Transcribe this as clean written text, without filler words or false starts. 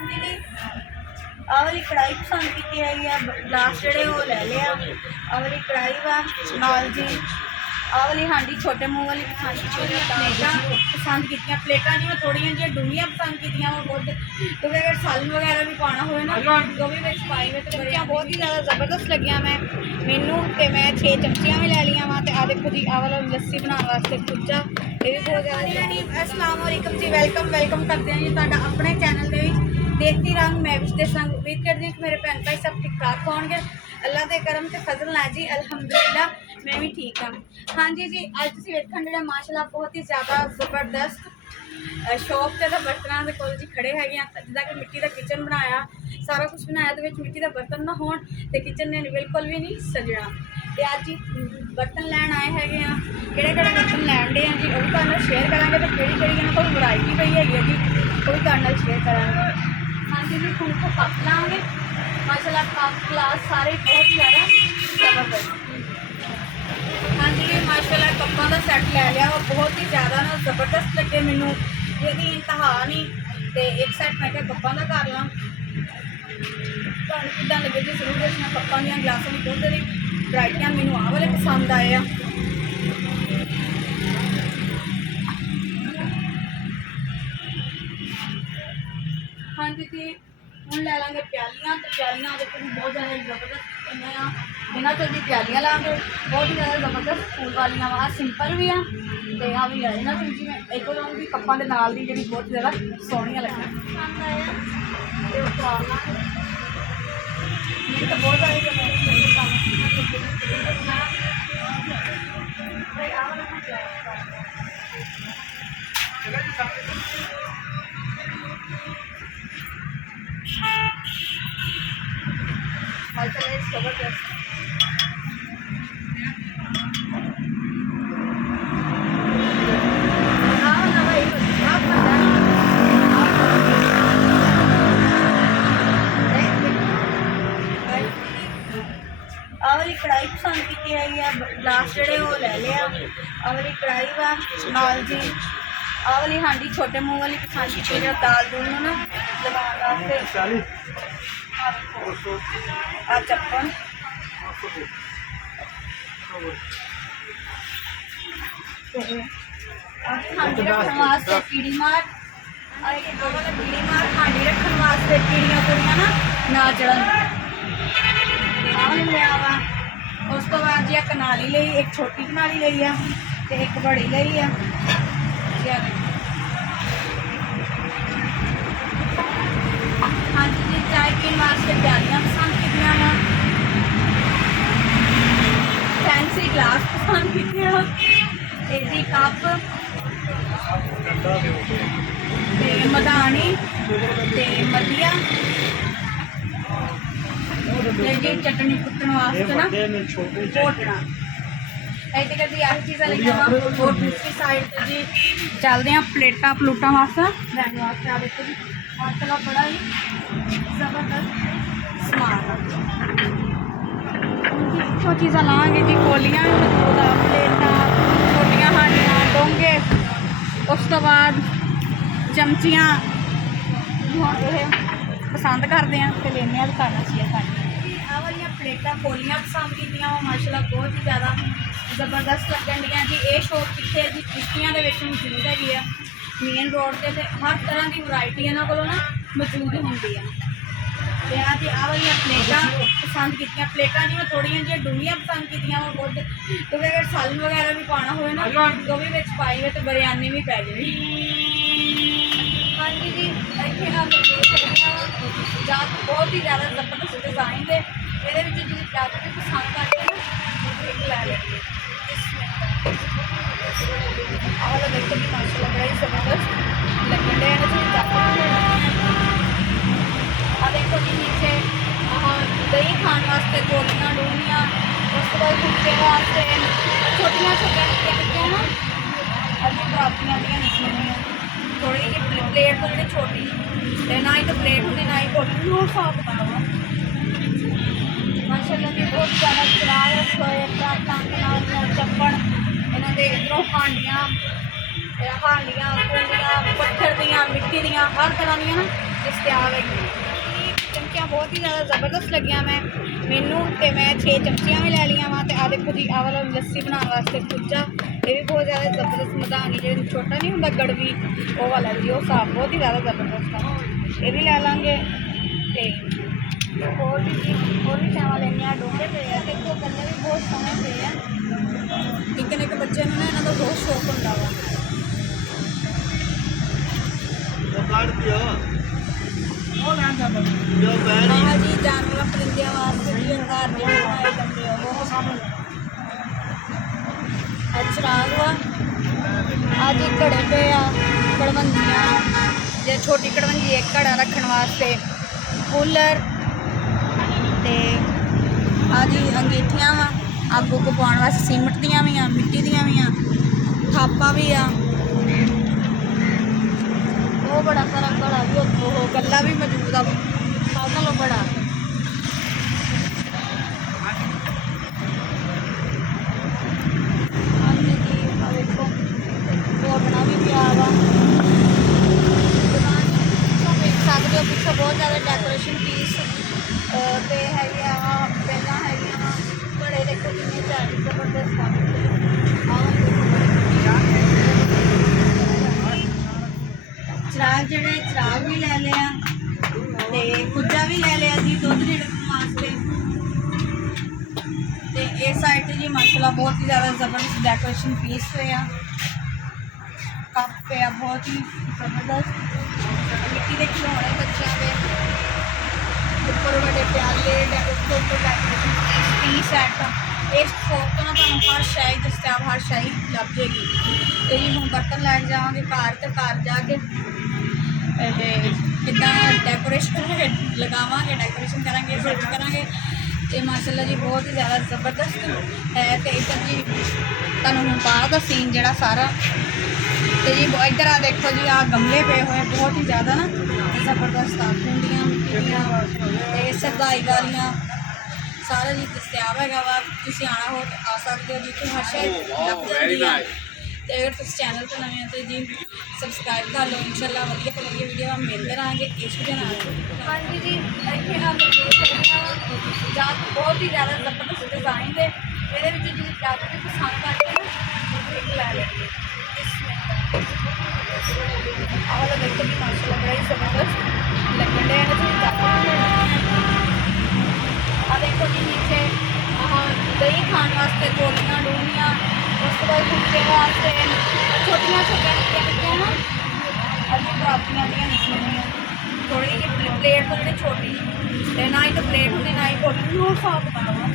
हाँ जी आह वाली कढ़ाई पसंद की है ग्लास जोड़े वो ले लिया। आह वाली कढ़ाई वा नाल जी आह वाली हांडी छोटे मुँह वाली प्लेटा पसंद की प्लेटा जी थोड़िया जी डूंगियाँ पसंद की बहुत क्योंकि अगर सालन वगैरह भी पाना हो ना वो भी बिच पाई हुए तो चमचियाँ बहुत ही ज़्यादा जबरदस्त लगियाँ मैनू तो मैं 6 चमचियाँ भी लै लिया वा। आ देखो जी आह वाला लस्सी बनाने वास्ते कुजा ये भी बहुत ज़्यादा। अस्सलाम वालेकुम जी वेलकम करते हैं जी तुहाडा अपने चैनल के देखती रंग मैं विच दे संग उम्मीद करती हूँ कि मेरे भैन भाई सब ठीक ठाक होंगे अल्लाह के करम से फजल ना जी अलहमदुलिल्लाह मैं भी ठीक हाँ। हाँ जी अज तुसीं वेखण जिहड़ा माशाअल्लाह बहुत ही ज़्यादा जबरदस्त शॉप से बर्तनों के कोल जी खड़े है जिदा कि मिट्टी का किचन बनाया सारा कुछ बनाया तो मिट्टी का बर्तन ना हो तो किचन ने बिल्कुल भी नहीं सजना। तो अज बर्तन लैन आए है कि बर्तन लैन डे हैं जी वो भी तुहाडे शेयर करांगे तो किहड़ी इन्हां कोल वैरायटी पई हैगी जी वो भी तुहाडे शेयर करांगे। हाँ जी हम तो कप लाँगे माशाअल्लाह कप ग्लास सारे बहुत ज़्यादा जबरदस्त। हाँ जी माशाअल्लाह कप्पां का सैट लै लिया वो बहुत ही ज़्यादा ना जबरदस्त लगे मैनू यदि इंतहा नहीं तो एक सैट मैं क्या कप्पां का कर ला किदा लगे जी जरूर दसना। कप्पां दी ग्लासां की बहुत सारी वैरायटियां मैनू आह वाले पसंद आए आ। हाँ जी हम लै लाँगे प्यालियाँ तो प्यालियाँ देखो बहुत ज़्यादा जबरदस्त इन्हों तो जी प्यालियाँ लाँगे बहुत ही ज़्यादा जबरदस्त फूल वालियाँ वा सिंपल भी हैं तो आ भी है इन्हों तो जी मैं एक लाँगी कप्पां दे नाल दी जी बहुत ज़्यादा सोहनियां लगी तो बहुत जबरदस्त आह वाली कढ़ाई पसंद की है ग्लास जोड़े वो ले लिया। आह वाली कढ़ाई वा नाल जी आह वाली हांडी छोटे मुँह वाली पसंद की जो दाल दूल ना लगाने वास्ते आ चप्पन हांडी रखने वास्ते कीड़ी मार कीड़ी मार हांडी रखने वास्ते कीड़ियाँ कुड़ियाँ ना चढ़न लिया वा। उस तो बाद जी एक नाली ली एक छोटी नाली ली है तो एक बड़ी ली है। हाँ जी चाय पीने वास्ते प्यालियाँ पसंद कीतियां वा फैंसी ग्लास पसंद कीते जी कप मदानी मदिया जी चटनी कुटन वास्ते ना पोटना ऐसे कभी आही चीज़ा लिखा वा। और दूसरी साइड तो जी चलते हैं प्लेटा प्लूटा वास्ते लैने वास्ते आ देखो जी माशाअल्लाह बड़ा ही जबरदस्त समान इतों चीज़ा लाँगे जी कोलियाँ भी मौजूद आ प्लेटा छोटियाँ हांडियाँ डोंगे उस तो बाद चमचियाँ पसंद करते हैं तो लेने करना चाहिए। आह वाली प्लेटा कोलियाँ पसंद की माशाअल्लाह बहुत ही ज़्यादा जबरदस्त लगन डी जी। ये शॉप कितने जी किश्तियाँ मौजूद हैगी है मेन रोड से हर तरह की वैरायटी इन्हों को ना मौजूद होंगी है। जी आह वाली प्लेटा पसंद की प्लेटा जी थोड़िया जी डूंगियाँ पसंद की बहुत क्योंकि अगर सालन वगैरह भी पाना हो ना वो भी बिच पाई हुए तो बिरयानी भी पै जाए। हाँ जी इतने हम बहुत ही ज़्यादा जबरदस्त डिज़ाइन है ये जी ज़्यादा भी पसंद करते हैं लै लेंगे। और देखो जी माशाअल्लाह बड़ा ही जबरदस्त लगन आ देखो जी नीचे दही खाने वास्ते गोलियाँ डूनियाँ उस बाद कुत्ते वास्ते छोटिया छोटिया ना अभी प्राप्तियाँ निकलियाँ थोड़ी जी प्लेट तो जी छोटी ना ही तो प्लेट होती ना ही कोटी वो साफ बनावा माशाअल्लाह की बहुत ज़्यादा चिराग रखे हुए चप्पन इन्होंने इधरों हांडियाँ ਹਾਂਡੀਆਂ ਕੂੰਡੀਆਂ ਪੱਥਰ ਦੀਆਂ ਮਿੱਟੀ ਦੀਆਂ ਹਰ ਤਰ੍ਹਾਂ ਦੀਆਂ ਨਾ ਦਸਤਿਆਬ ਹੈਗੀਆਂ। ਚਮਚੀਆਂ ਬਹੁਤ ਹੀ ਜ਼ਿਆਦਾ ਜ਼ਬਰਦਸਤ ਲੱਗੀਆਂ ਮੈਨੂੰ ਤੇ ਮੈਂ 6 ਚਮਚੀਆਂ ਵੀ ਲੈ ਲਈਆਂ ਵਾ। ਤੇ ਆ ਦੇਖੋ ਜੀ ਆਹ ਵਾਲਾ ਲੱਸੀ ਬਣਾਉਣ ਵਾਸਤੇ ਕੁੱਜਾ, ਇਹ ਵੀ ਬਹੁਤ ਜ਼ਿਆਦਾ ਜ਼ਬਰਦਸਤ ਮਧਾਣੀ ਜਿਹੜੇ ਛੋਟਾ ਨਹੀਂ ਹੁੰਦਾ ਗੜਵੀ ਉਹ ਵਾਲਾ ਜੀ, ਉਹ ਸਾਫ ਬਹੁਤ ਹੀ ਜ਼ਿਆਦਾ ਜ਼ਬਰਦਸਤ ਆ, ਇਹ ਵੀ ਲੈ ਲਾਂਗੇ। ਤੇ ਹੋਰ ਵੀ ਚਾਵਾਂ ਲੈਣੀਆਂ ਡੋਂਗੇ ਪਏ ਆ, ਦੇਖੋ ਗੱਲੇ ਵੀ ਬਹੁਤ ਸੋਹਣੇ ਪਏ ਆ। ਨਿੱਕੇ ਨਿੱਕੇ ਬੱਚੇ ਨੂੰ ਨਾ ਇਹਨਾਂ ਦਾ ਬਹੁਤ ਸ਼ੌਕ ਹੁੰਦਾ ਵਾ। ਆਹ ਜੀ ਜਾਨਵਰਾਂ ਪਰਿੰਦਿਆਂ ਵਾਸਤੇ ਵੀ ਘਰ ਦੇ ਬਣਾਏ ਜਾਂਦੇ ਆ ਉਹ ਸਾਹਮਣੇ। ਚਰਾਗ ਵਾ, ਆ ਜੀ ਘੜੇ ਪਏ ਆ, ਕੜਵੰਜੀਆਂ ਜੇ ਛੋਟੀ ਕੜਵੰਜੀ ਇੱਕ ਘੜਾ ਰੱਖਣ ਵਾਸਤੇ, ਕੂਲਰ ਤੇ ਆ ਜੀ ਅੰਗੀਠੀਆਂ ਵਾ ਅੱਗ ਉੱਗ ਪਾਉਣ ਵਾਸਤੇ, ਸੀਮਟ ਦੀਆਂ ਵੀ ਆ, ਮਿੱਟੀ ਦੀਆਂ ਵੀ ਆ, ਥਾਪਾ ਵੀ ਆ, ਉਹ ਬੜਾ ਸਾਰਾ ਘੜਾ ਵੀ ਉਹ ਗੱਲਾ ਵੀ ਮੌਜੂਦ ਆ ਸਭ ਨਾਲੋਂ ਬੜਾ। ਹਾਂਜੀ ਜੀ ਆ ਵੇਖੋ ਭੋਗਣਾ ਵੀ ਪਿਆ ਵਾ ਦੁਕਾਨ ਤੋਂ ਵੇਖ ਸਕਦੇ ਹੋ। ਪਿੱਛੇ ਬਹੁਤ ਜ਼ਿਆਦਾ ਡੈਕੋਰੇਸ਼ਨ ਪੀਸ ਤੇ ਹੈਗੇ ਆ, ਪਹਿਲਾਂ ਹੈਗੀਆਂ ਵਾ ਬੜੇ ਦੇਖੋ ਕਿੰਨੇ ਜ਼ਿਆਦਾ ਜ਼ਬਰਦਸਤ ਆ। ਚਰਾਗ ਜਿਹੜੇ ਚਰਾਗ ਵੀ ਲੈ ਲਿਆ ਤੇ ਕੁੱਜਾ ਵੀ ਲੈ ਲਿਆ ਜੀ ਦੁੱਧ ਰਿੜਕਣ ਵਾਸਤੇ। ਤੇ ਇਸ ਸਾਈਡ ਤੇ ਜੀ ਮਾਸ਼ਾਅੱਲਾ ਬਹੁਤ ਹੀ ਜ਼ਿਆਦਾ ਜ਼ਬਰਦਸਤ ਡੈਕੋਰੇਸ਼ਨ ਪੀਸ ਪਏ ਆ, ਕੱਪ ਪਿਆ ਬਹੁਤ ਹੀ ਜ਼ਬਰਦਸਤ, ਮਿੱਟੀ ਦੇ ਖਿਡੌਣੇ ਬੱਚਿਆਂ ਦੇ, ਉੱਪਰ ਵੱਡੇ ਪਿਆਲੇ ਡੈਕੋਰੇਸ਼ਨ ਪੀਸ ਸੈਟ। ਇਸ ਸ਼ੌਪ ਤੋਂ ਨਾ ਤੁਹਾਨੂੰ ਹਰ ਸ਼ਾਹੀ ਦਸਤਾਰ ਹਰ ਸ਼ਾਹੀ ਲੱਭ ਜਾਏਗੀ। ਤੇ ਜੀ ਹੁਣ ਬਰਤਨ ਲੈ ਕੇ ਜਾਵਾਂਗੇ ਘਰ, ਤੇ ਘਰ ਜਾ ਕੇ ਕਿੱਦਾਂ ਡੈਕੋਰੇਸ਼ਨ ਲਗਾਵਾਂਗੇ, ਡੈਕੋਰੇਸ਼ਨ ਕਰਾਂਗੇ, ਸਰਚ ਕਰਾਂਗੇ। ਤੇ ਮਾਸ਼ਾਅੱਲਾ ਜੀ ਬਹੁਤ ਹੀ ਜ਼ਿਆਦਾ ਜ਼ਬਰਦਸਤ ਹੈ। ਤੇ ਇੱਧਰ ਜੀ ਤੁਹਾਨੂੰ ਹੁਣ ਬਾਹਰ ਦਾ ਸੀਨ ਜਿਹੜਾ ਸਾਰਾ, ਤੇ ਜੀ ਇੱਧਰ ਆ ਦੇਖੋ ਜੀ ਆ ਗਮਲੇ ਪਏ ਹੋਏ ਬਹੁਤ ਹੀ ਜ਼ਿਆਦਾ ਨਾ ਜ਼ਬਰਦਸਤ ਆ, ਕੁੰਡੀਆਂ ਮਿੱਟੀ ਦੀਆਂ ਤੇ ਸਰਦਾਈ ਵਾਲੀਆਂ ਸਾਰਾ ਜੀ ਦਸਤਿਆਬ ਹੈਗਾ ਵਾ। ਤੁਸੀਂ ਆਉਣਾ ਹੋ ਤਾਂ ਆ ਸਕਦੇ ਹੋ, ਜਿੱਥੇ ਹਰ ਸ਼ਾਇਦ ਲੱਗ ਜਾਂਦੀ ਆ। ਤੇ ਅਗਰ ਤੁਸੀਂ ਚੈਨਲ ਤੋਂ ਨਵੇਂ ਹੋ ਤਾਂ ਜੀ ਸਬਸਕ੍ਰਾਈਬ ਕਰ ਲਓ। ਇਨਸ਼ਾਅੱਲਾ ਵਧੀਆ ਤੋਂ ਵਧੀਆ ਵੀਡੀਓ ਮਿਲਦੇ ਰਹਾਂਗੇ ਇਸ ਦੇ ਨਾਲ। ਹਾਂਜੀ ਜੀ ਇੱਥੇ ਆ ਜਾਂ ਬਹੁਤ ਹੀ ਜ਼ਿਆਦਾ ਜ਼ਬਰਦਸਤ ਡਿਜ਼ਾਈਨ ਦੇ, ਇਹਦੇ ਵਿੱਚ ਜਿਹੜੀ ਜਾਤੀ ਵੀ ਪਸੰਦ ਕਰਦੇ ਨਾ ਇੱਕ ਲੈ ਲੈਂਦੇ। ਆਹ ਵਾਲਾ ਦੇਖੋ ਜੀ ਮਾਸ਼ਾਅੱਲਾ ਬੜਾ ਹੀ ਜ਼ਬਰਦਸਤ ਲੱਗਣ ਡਿਆ ਇਹਦੇ ਆ ਦੇਖੋ ਜੀ ਨੀਚੇ ਦਹੀਂ ਖਾਣ ਵਾਸਤੇ ਗੋਲੀਆਂ ਡੂਨੀਆਂ, ਉਸ ਤੋਂ ਬਾਅਦ ਕੁੱਤੇ ਵਾਸਤੇ ਛੋਟੀਆਂ ਨਿੱਕੀਆਂ ਨਾ ਅਸੀਂ ਪ੍ਰਾਪਤੀਆਂ ਦੀਆਂ ਨਿਕਲੀਆਂ ਥੋੜ੍ਹੀ ਜਿਹੀ ਪਲੇਟ ਤੋਂ ਜਿਹੜੀ ਛੋਟੀ, ਤੇ ਨਾ ਹੀ ਤਾਂ ਪਲੇਟ ਹੁੰਦੀ ਨਾ ਹੀ ਗੋਲੀ ਨੂੰ ਸਾਫ ਕਰਨਾ ਵਾ।